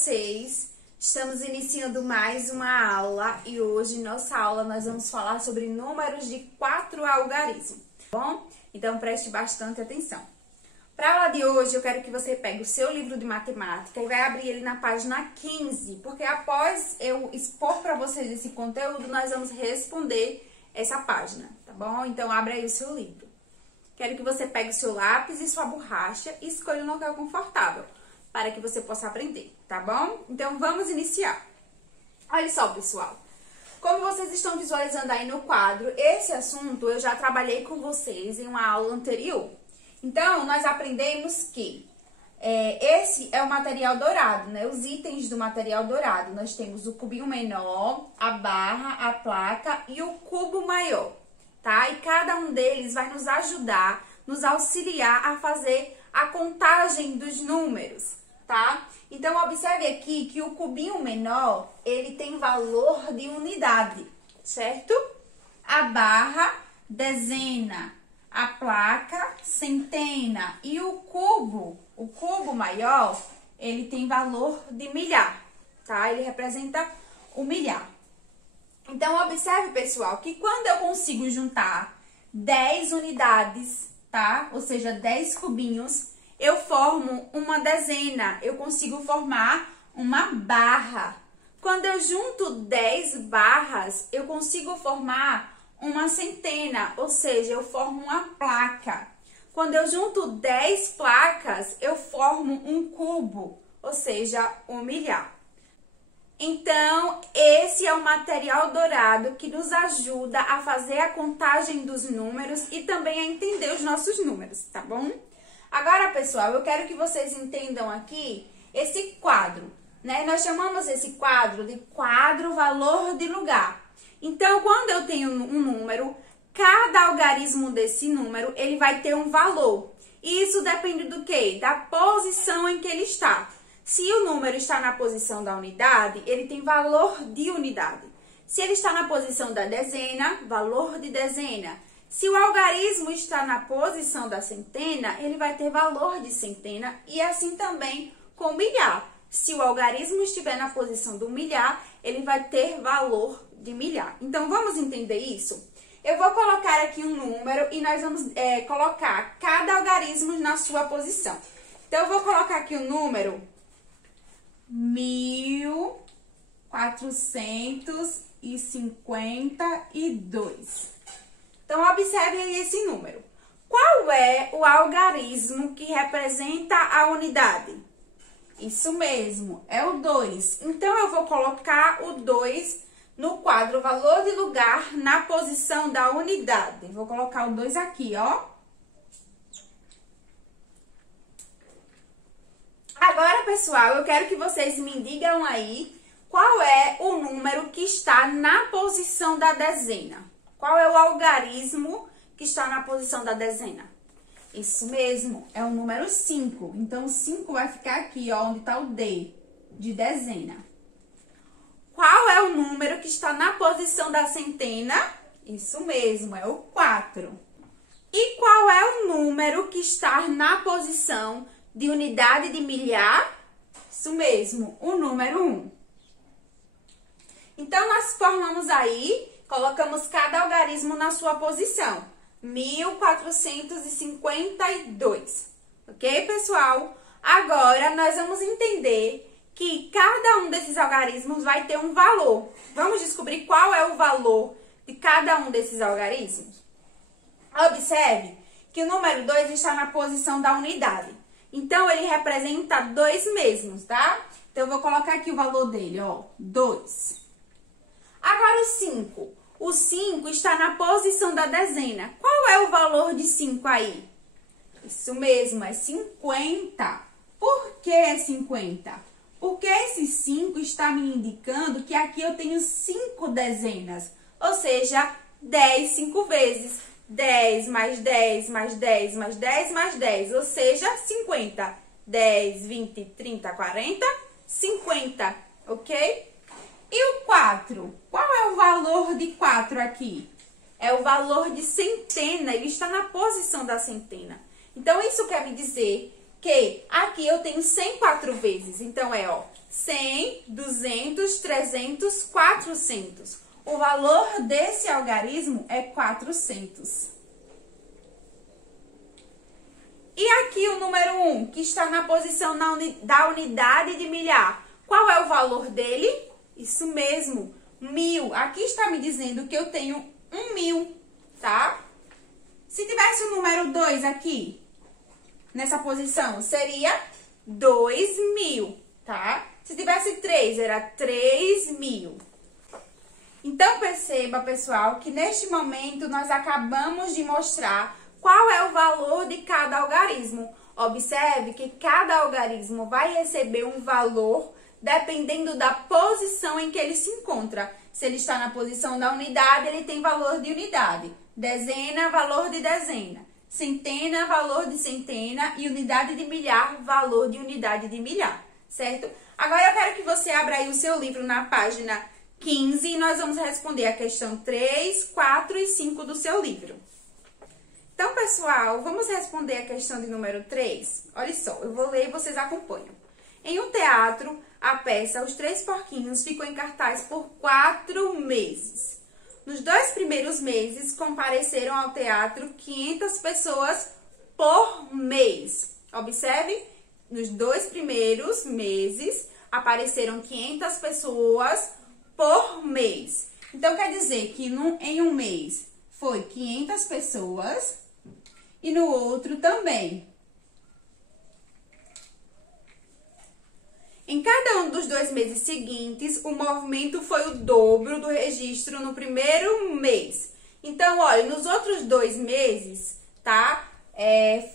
vocês? Estamos iniciando mais uma aula e hoje, nossa aula, nós vamos falar sobre números de 4 algarismos, tá bom? Então, preste bastante atenção. Para a aula de hoje, eu quero que você pegue o seu livro de matemática e vai abrir ele na página 15, porque após eu expor para vocês esse conteúdo, nós vamos responder essa página, tá bom? Então, abre aí o seu livro. Quero que você pegue o seu lápis e sua borracha e escolha um local confortável para que você possa aprender, tá bom? Então, vamos iniciar. Olha só, pessoal. Como vocês estão visualizando aí no quadro, esse assunto eu já trabalhei com vocês em uma aula anterior. Então, nós aprendemos que esse é o material dourado, né? Os itens do material dourado. Nós temos o cubinho menor, a barra, a placa e o cubo maior, tá? E cada um deles vai nos ajudar, nos auxiliar a fazer a contagem dos números, tá? Então, observe aqui que o cubinho menor, ele tem valor de unidade, certo? A barra, dezena, a placa, centena e o cubo maior, ele tem valor de milhar, tá? Ele representa o milhar. Então, observe, pessoal, que quando eu consigo juntar 10 unidades, tá? Ou seja, 10 cubinhos, eu formo uma dezena, eu consigo formar uma barra. Quando eu junto 10 barras, eu consigo formar uma centena, ou seja, eu formo uma placa. Quando eu junto 10 placas, eu formo um cubo, ou seja, um milhar. Então, esse é o material dourado que nos ajuda a fazer a contagem dos números e também a entender os nossos números, tá bom? Agora, pessoal, eu quero que vocês entendam aqui esse quadro, né? Nós chamamos esse quadro de quadro valor de lugar. Então, quando eu tenho um número, cada algarismo desse número, ele vai ter um valor. E isso depende do quê? Da posição em que ele está. Se o número está na posição da unidade, ele tem valor de unidade. Se ele está na posição da dezena, valor de dezena. Se o algarismo está na posição da centena, ele vai ter valor de centena e assim também com o milhar. Se o algarismo estiver na posição do milhar, ele vai ter valor de milhar. Então, vamos entender isso? Eu vou colocar aqui um número e nós vamos colocar cada algarismo na sua posição. Então, eu vou colocar aqui o número 1452. Então, observe aí esse número. Qual é o algarismo que representa a unidade? Isso mesmo, é o 2. Então, eu vou colocar o 2 no quadro valor de lugar na posição da unidade. Vou colocar o 2 aqui, ó. Agora, pessoal, eu quero que vocês me digam aí qual é o número que está na posição da dezena. Qual é o algarismo que está na posição da dezena? Isso mesmo, é o número 5. Então, o 5 vai ficar aqui, ó, onde está o D, de dezena. Qual é o número que está na posição da centena? Isso mesmo, é o 4. E qual é o número que está na posição de unidade de milhar? Isso mesmo, o número 1. Então, nós formamos aí, colocamos cada algarismo na sua posição. 1452. Ok, pessoal? Agora, nós vamos entender que cada um desses algarismos vai ter um valor. Vamos descobrir qual é o valor de cada um desses algarismos? Observe que o número 2 está na posição da unidade. Então, ele representa 2 mesmos, tá? Então, eu vou colocar aqui o valor dele, ó, 2. Agora, o 5. O 5 está na posição da dezena. Qual é o valor de 5 aí? Isso mesmo, é 50. Por que é 50? Porque esse 5 está me indicando que aqui eu tenho 5 dezenas. Ou seja, 10 5 vezes. 10 mais 10 mais 10 mais 10 mais 10. Ou seja, 50. 10, 20, 30, 40, 50. Ok? E o 4? Qual é o valor de 4 aqui? É o valor de centena, ele está na posição da centena. Então, isso quer me dizer que aqui eu tenho 100 4 vezes. Então, ó, 100, 200, 300, 400. O valor desse algarismo é 400. E aqui o número 1, que está na posição da unidade de milhar. Qual é o valor dele? Isso mesmo, 1000. Aqui está me dizendo que eu tenho 1000, tá? Se tivesse o número 2 aqui, nessa posição, seria 2000, tá? Se tivesse 3, era 3000. Então, perceba, pessoal, que neste momento nós acabamos de mostrar qual é o valor de cada algarismo. Observe que cada algarismo vai receber um valor dependendo da posição em que ele se encontra. Se ele está na posição da unidade, ele tem valor de unidade. Dezena, valor de dezena. Centena, valor de centena. E unidade de milhar, valor de unidade de milhar. Certo? Agora eu quero que você abra aí o seu livro na página 15 e nós vamos responder a questão 3, 4 e 5 do seu livro. Então, pessoal, vamos responder a questão de número 3? Olha só, eu vou ler e vocês acompanham. Em um teatro, a peça Os Três Porquinhos ficou em cartaz por 4 meses. Nos 2 primeiros meses, compareceram ao teatro 500 pessoas por mês. Observe, nos 2 primeiros meses, apareceram 500 pessoas por mês. Então, quer dizer que em um mês foi 500 pessoas e no outro também. Em cada um dos 2 meses seguintes, o movimento foi o dobro do registro no primeiro mês. Então, olha, nos outros 2 meses, tá?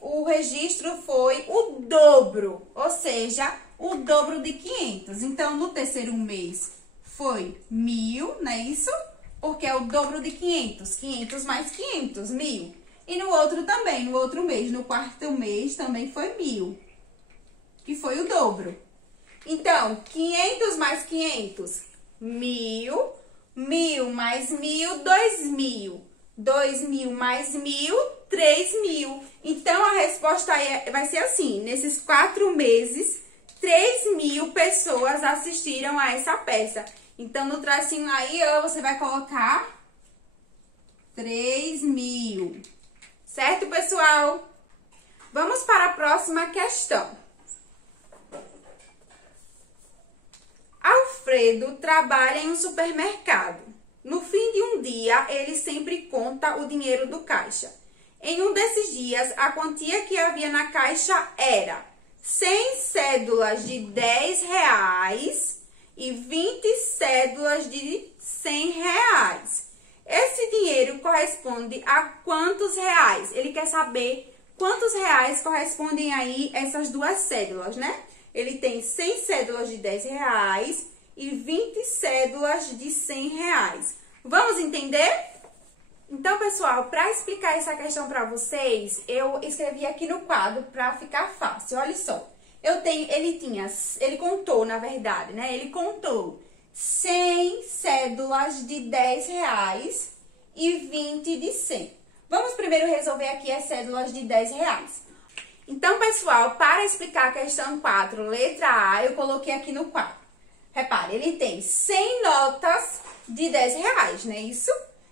O registro foi o dobro, ou seja, o dobro de 500. Então, no terceiro mês foi 1000, não é isso? Porque é o dobro de 500. 500 mais 500, 1000. E no outro também, no outro mês, no quarto mês também foi 1000, que foi o dobro. Então, 500 mais 500, 1000. 1000 mais 1000, 2000. 2000 mais 1000, 3000. Então, a resposta aí vai ser assim. Nesses 4 meses, 3000 pessoas assistiram a essa peça. Então, no tracinho aí, você vai colocar 3000. Certo, pessoal? Vamos para a próxima questão. Alfredo trabalha em um supermercado. No fim de um dia, ele sempre conta o dinheiro do caixa. Em um desses dias, a quantia que havia na caixa era 100 cédulas de R$10 e 20 cédulas de R$100. Esse dinheiro corresponde a quantos reais? Ele quer saber quantos reais correspondem aí essas 2 cédulas, né? Ele tem 100 cédulas de R$10 e 20 cédulas de R$100. Vamos entender? Então, pessoal, para explicar essa questão para vocês, eu escrevi aqui no quadro para ficar fácil. Olha só, ele contou, na verdade, né? Ele contou 100 cédulas de R$10 e 20 de 100. Vamos primeiro resolver aqui as cédulas de R$10. Então, pessoal, para explicar a questão 4, letra A, eu coloquei aqui no quadro. Repare, ele tem 100 notas de R$10, não é isso?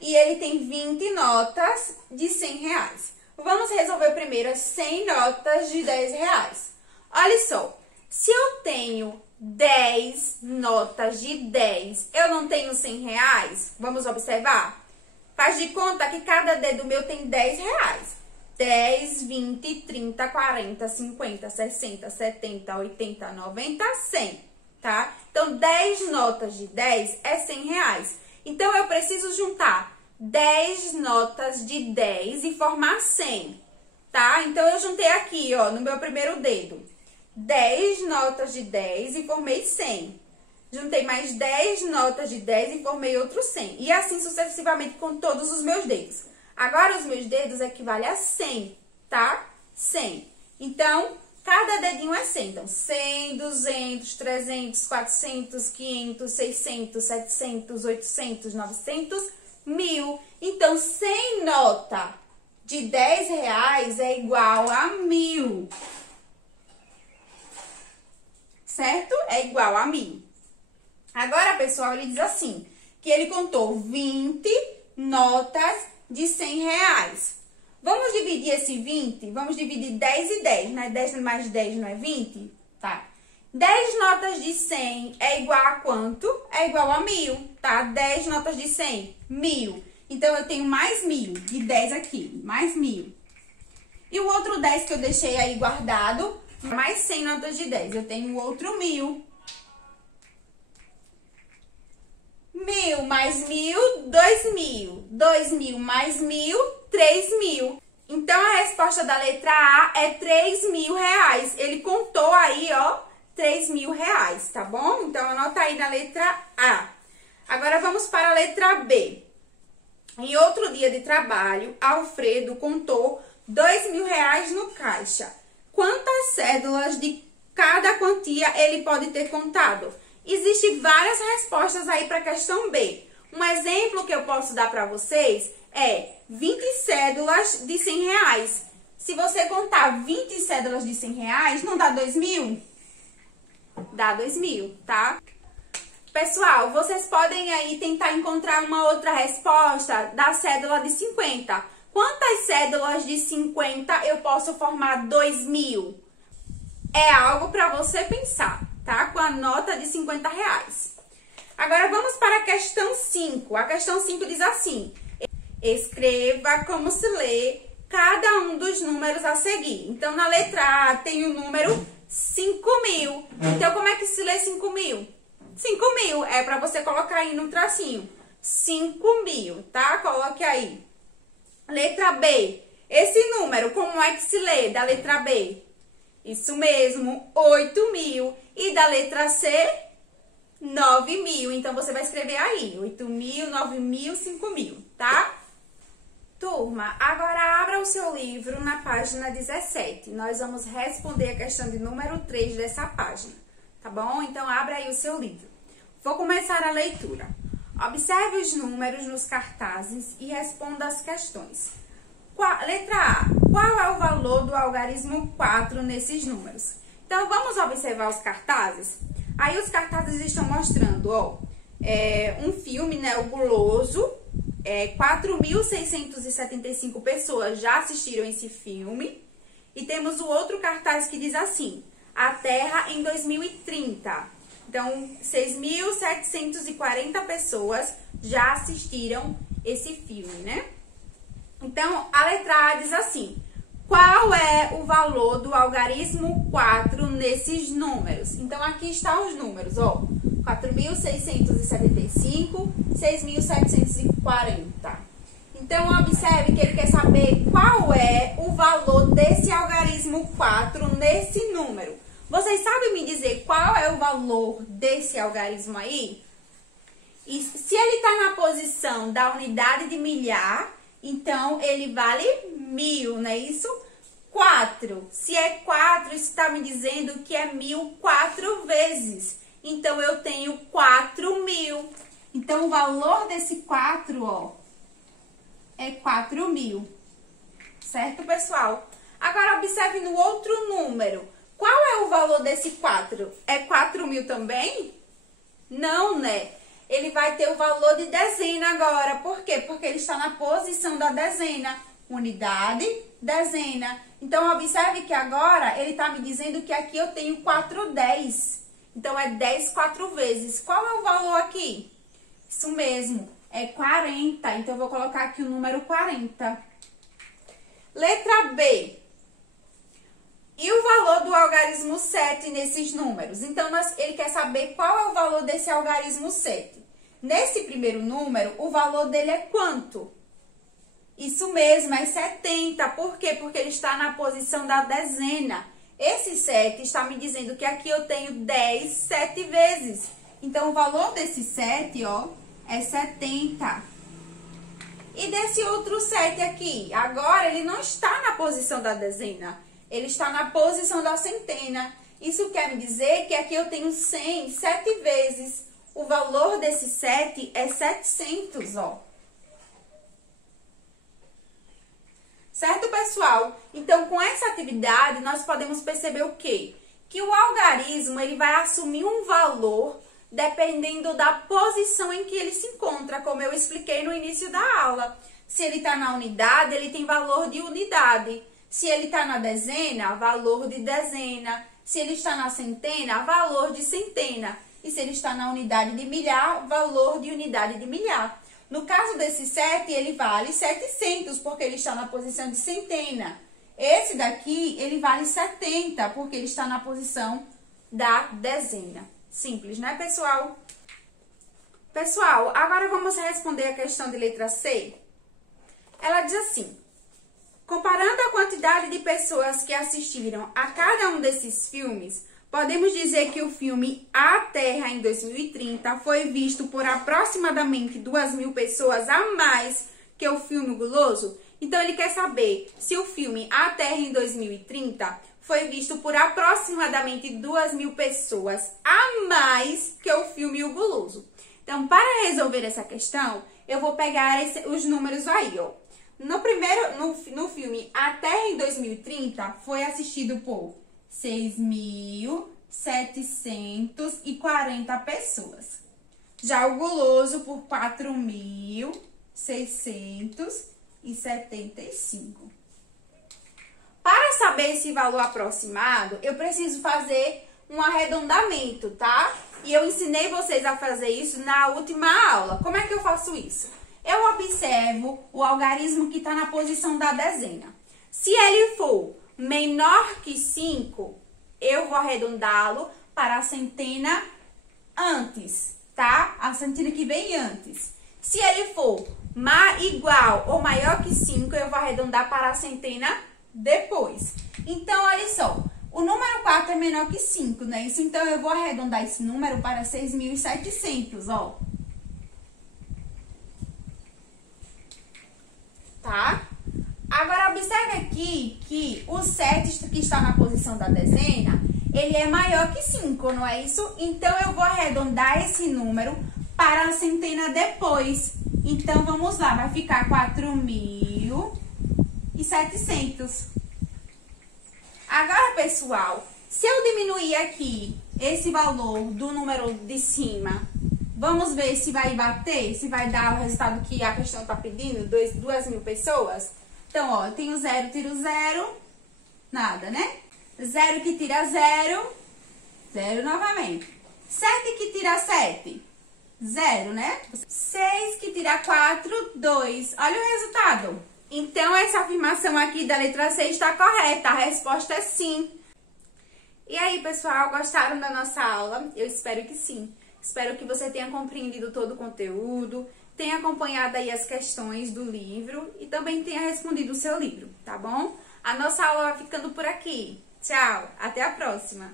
E ele tem 20 notas de R$100. Vamos resolver primeiro as 100 notas de R$10. Olha só, se eu tenho 10 notas de 10, eu não tenho R$100? Vamos observar? Faz de conta que cada dedo meu tem R$10. 10, 20, 30, 40, 50, 60, 70, 80, 90, 100, tá? Então, 10 notas de 10 é R$100. Então, eu preciso juntar 10 notas de 10 e formar 100, tá? Então, eu juntei aqui, ó, no meu primeiro dedo, 10 notas de 10 e formei 100. Juntei mais 10 notas de 10 e formei outro 100. E assim sucessivamente com todos os meus dedos. Agora, os meus dedos equivalem a 100, tá? 100. Então, cada dedinho é 100. Então, 100, 200, 300, 400, 500, 600, 700, 800, 900, 1000. Então, 100 nota de R$10 é igual a 1000. certo? É igual a 1.000. Agora, pessoal, ele diz assim, que ele contou 20 notas de 100 reais. Vamos dividir esse 20? Vamos dividir 10 e 10, né? 10 mais 10 não é 20? Tá. 10 notas de 100 é igual a quanto? É igual a 1.000, tá? 10 notas de 100, 1.000. Então, eu tenho mais 1.000 de 10 aqui, mais 1.000. E o outro 10 que eu deixei aí guardado, mais 100 notas de 10. Eu tenho o outro 1.000. 1.000 mais 1.000, 2.000. 2.000 mais 1.000, 3.000. Então, a resposta da letra A é 3.000 reais. Ele contou aí, ó, 3.000 reais, tá bom? Então, anota aí na letra A. Agora, vamos para a letra B. Em outro dia de trabalho, Alfredo contou 2.000 reais no caixa. Quantas cédulas de cada quantia ele pode ter contado? Existem várias respostas aí para a questão B. Um exemplo que eu posso dar para vocês é 20 cédulas de 100 reais. Se você contar 20 cédulas de 100 reais, não dá 2.000? Dá 2.000, tá? Pessoal, vocês podem aí tentar encontrar uma outra resposta da cédula de 50. Quantas cédulas de 50 eu posso formar 2.000? É algo para você pensar, tá? Com a nota de 50 reais. Agora, vamos para a questão 5. A questão 5 diz assim: escreva como se lê cada um dos números a seguir. Então, na letra A tem o número 5.000. Então, como é que se lê 5.000? 5.000 é para você colocar aí no tracinho. 5.000, tá? Coloque aí. Letra B. Esse número, como é que se lê da letra B? Isso mesmo, 8.000. E da letra C, 9.000. Então, você vai escrever aí, 8.000, 9.000, 5.000, tá? Turma, agora abra o seu livro na página 17. Nós vamos responder a questão de número 3 dessa página, tá bom? Então, abra aí o seu livro. Vou começar a leitura. Observe os números nos cartazes e responda as questões. Letra A. Qual é o valor do algarismo 4 nesses números? Então, vamos observar os cartazes? Aí, os cartazes estão mostrando, ó, um filme, né, o Guloso. 4.675 pessoas já assistiram esse filme. E temos o outro cartaz que diz assim: A Terra em 2030. Então, 6.740 pessoas já assistiram esse filme, né? Então, a letra A diz assim: qual é o valor do algarismo 4 nesses números? Então, aqui estão os números, ó. 4.675, 6.740. Então, observe que ele quer saber qual é o valor desse algarismo 4 nesse número. Vocês sabem me dizer qual é o valor desse algarismo aí? E se ele está na posição da unidade de milhar, então ele vale 1.000, não é isso? 4. Se é 4, isso está me dizendo que é 1.000 4 vezes. Então, eu tenho 4.000. Então, o valor desse 4, ó, é 4.000. Certo, pessoal? Agora, observe no outro número. Qual é o valor desse 4? É 4.000 também? Não, né? Ele vai ter o valor de dezena agora. Por quê? Porque ele está na posição da dezena. Unidade, dezena. Então, observe que agora ele está me dizendo que aqui eu tenho 4 10. Então, é 10 4 vezes. Qual é o valor aqui? Isso mesmo, é 40. Então, eu vou colocar aqui o número 40. Letra B. E o valor do algarismo 7 nesses números? Então, ele quer saber qual é o valor desse algarismo 7. Nesse primeiro número, o valor dele é quanto? Isso mesmo, é 70. Por quê? Porque ele está na posição da dezena. Esse 7 está me dizendo que aqui eu tenho 10 7 vezes. Então, o valor desse 7, ó, é 70. E desse outro 7 aqui? Agora, ele não está na posição da dezena. Ele está na posição da centena. Isso quer me dizer que aqui eu tenho 100 7 vezes. O valor desse 7 é 700, ó. Certo, pessoal? Então, com essa atividade, nós podemos perceber o quê? que o algarismo ele vai assumir um valor dependendo da posição em que ele se encontra, como eu expliquei no início da aula. Se ele está na unidade, ele tem valor de unidade. Se ele está na dezena, valor de dezena. Se ele está na centena, valor de centena. E se ele está na unidade de milhar, valor de unidade de milhar. No caso desse 7, ele vale 700, porque ele está na posição de centena. Esse daqui, ele vale 70, porque ele está na posição da dezena. Simples, né, pessoal? Pessoal, agora vamos responder a questão de letra C. Ela diz assim: comparando a quantidade de pessoas que assistiram a cada um desses filmes, podemos dizer que o filme A Terra em 2030 foi visto por aproximadamente 2.000 pessoas a mais que o filme Guloso? Então, ele quer saber se o filme A Terra em 2030 foi visto por aproximadamente 2.000 pessoas a mais que o filme O Guloso. Então, para resolver essa questão, eu vou pegar os números aí, ó. No filme A Terra em 2030, foi assistido por 6.740 pessoas. Já o Guloso por 4.675. Para saber esse valor aproximado, eu preciso fazer um arredondamento, tá? E eu ensinei vocês a fazer isso na última aula. Como é que eu faço isso? Eu observo o algarismo que está na posição da dezena. Se ele for menor que 5, eu vou arredondá-lo para a centena antes, tá? A centena que vem antes. Se ele for igual ou maior que 5, eu vou arredondar para a centena depois. Então, olha só, o número 4 é menor que 5, né? Isso, então, eu vou arredondar esse número para 6.700, ó. Tá? Agora, observe aqui que o 7 que está na posição da dezena, ele é maior que 5, não é isso? Então, eu vou arredondar esse número para a centena depois. Então, vamos lá, vai ficar 4.700. Agora, pessoal, se eu diminuir aqui esse valor do número de cima, vamos ver se vai bater, se vai dar o resultado que a questão está pedindo, 2.000 pessoas. Então, ó, eu tenho 0, tiro 0, nada, né? 0 que tira 0, 0 novamente. 7 que tira 7, 0, né? 6 que tira 4, 2. Olha o resultado. Então, essa afirmação aqui da letra C está correta. A resposta é sim. E aí, pessoal, gostaram da nossa aula? Eu espero que sim. Espero que você tenha compreendido todo o conteúdo, tenha acompanhado aí as questões do livro e também tenha respondido o seu livro, tá bom? A nossa aula vai ficando por aqui. Tchau, até a próxima!